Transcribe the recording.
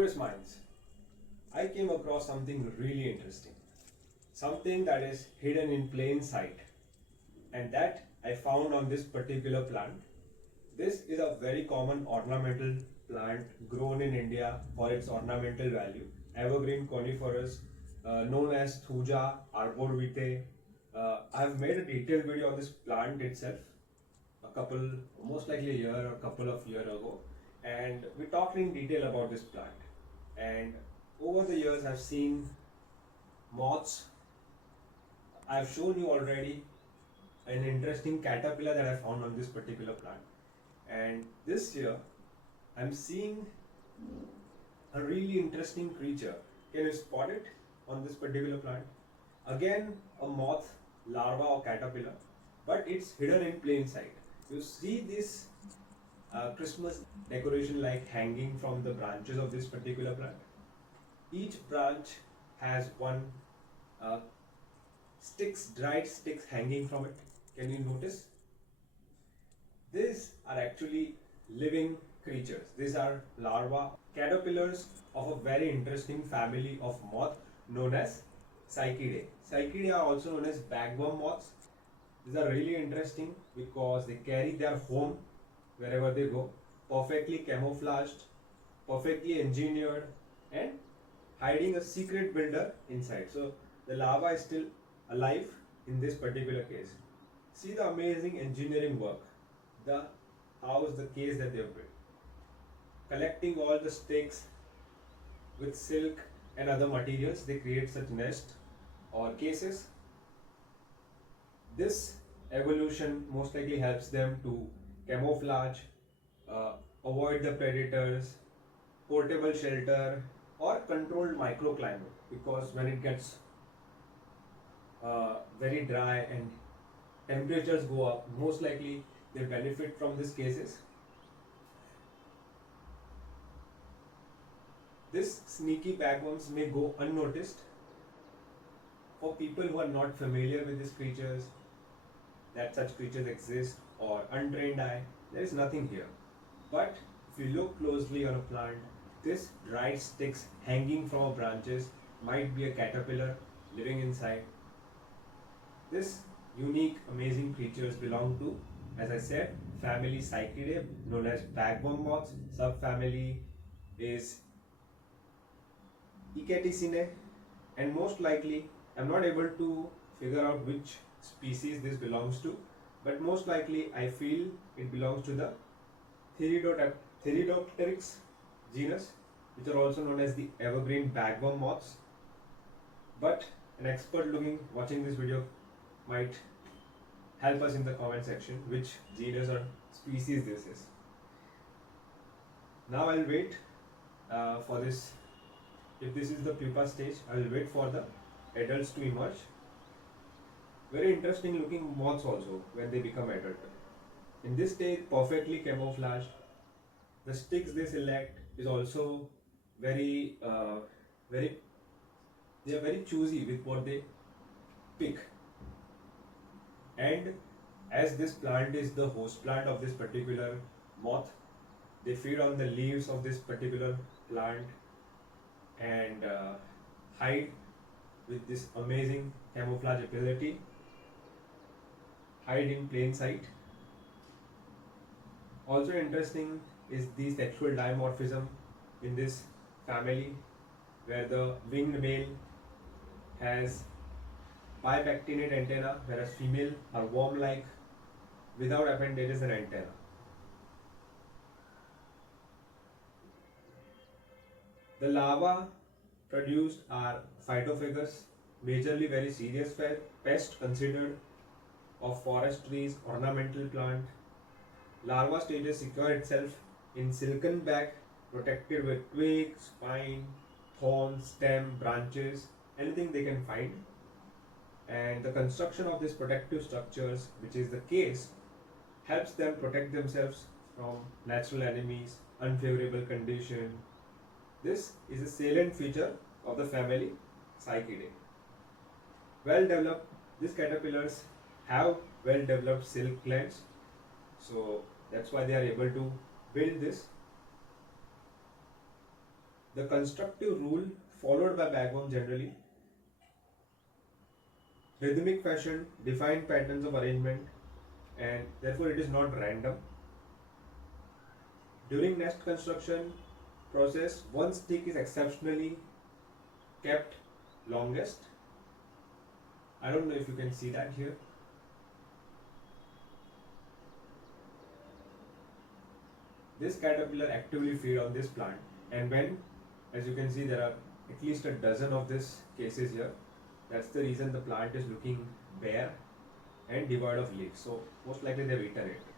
Curious minds, I came across something really interesting, something that is hidden in plain sight, and that I found on this particular plant. This is a very common ornamental plant grown in India for its ornamental value, evergreen coniferous, known as Thuja, Arborvitae. I have made a detailed video on this plant itself most likely a year or a couple of years ago, and we talked in detail about this plant. And over the years, I've seen moths. I've shown you already an interesting caterpillar that I found on this particular plant, and this year I'm seeing a really interesting creature. Can you spot it on this particular plant? Again, a moth larva or caterpillar, but it's hidden in plain sight. You see this Christmas decoration like hanging from the branches of this particular plant. Each branch has one dried sticks hanging from it. Can you notice? These are actually living creatures. These are larvae, caterpillars of a very interesting family of moth known as Psychidae. Psychidae are also known as bagworm moths. These are really interesting because they carry their home wherever they go, perfectly camouflaged, perfectly engineered, and hiding a secret builder inside. So the larva is still alive in this particular case. See the amazing engineering work, the house, the case that they have built. Collecting all the sticks with silk and other materials, they create such nest or cases. This evolution most likely helps them to camouflage, avoid the predators, portable shelter, or controlled microclimate, because when it gets very dry and temperatures go up, most likely they benefit from these cases. This sneaky bagworms may go unnoticed. For people who are not familiar with these creatures, that such creatures exist, or untrained eye, there is nothing here. But if you look closely on a plant, this dried sticks hanging from branches might be a caterpillar living inside. This unique, amazing creatures belong to, as I said, family Psychidae, known as bagworm moths. Subfamily is Oiketicinae, and most likely, I'm not able to figure out which species this belongs to, but most likely I feel it belongs to the Thyridopteryx genus, which are also known as the evergreen bagworm moths. But an expert watching this video might help us in the comment section which genus or species this is. Now I'll wait for this. If this is the pupa stage, I will wait for the adults to emerge. Very interesting looking moths also when they become adult. In this stage, perfectly camouflaged. The sticks they select is also they are very choosy with what they pick. And as this plant is the host plant of this particular moth, they feed on the leaves of this particular plant and hide with this amazing camouflage ability, hide in plain sight. Also interesting is the sexual dimorphism in this family, where the winged male has bipectinate antenna, whereas female are worm-like without appendages and antenna. The larvae produced are Phytophagous, majorly very serious pest considered of forest trees, ornamental plant. Larva stages secure itself in silken bag protected with twigs, spine, thorns, stem, branches, anything they can find. And the construction of these protective structures, which is the case, helps them protect themselves from natural enemies, unfavorable condition. This is a salient feature of the family Psychidae. These caterpillars have well developed silk glands, so that's why they are able to build this. The constructive rule followed by bagworm generally: rhythmic fashion, defined patterns of arrangement, and therefore it is not random. During nest construction process, one stick is exceptionally kept longest. I don't know if you can see that here. This caterpillar actively feed on this plant, and when, as you can see, there are at least a dozen of these cases here. That's the reason the plant is looking bare and devoid of leaves. So most likely they've eaten it.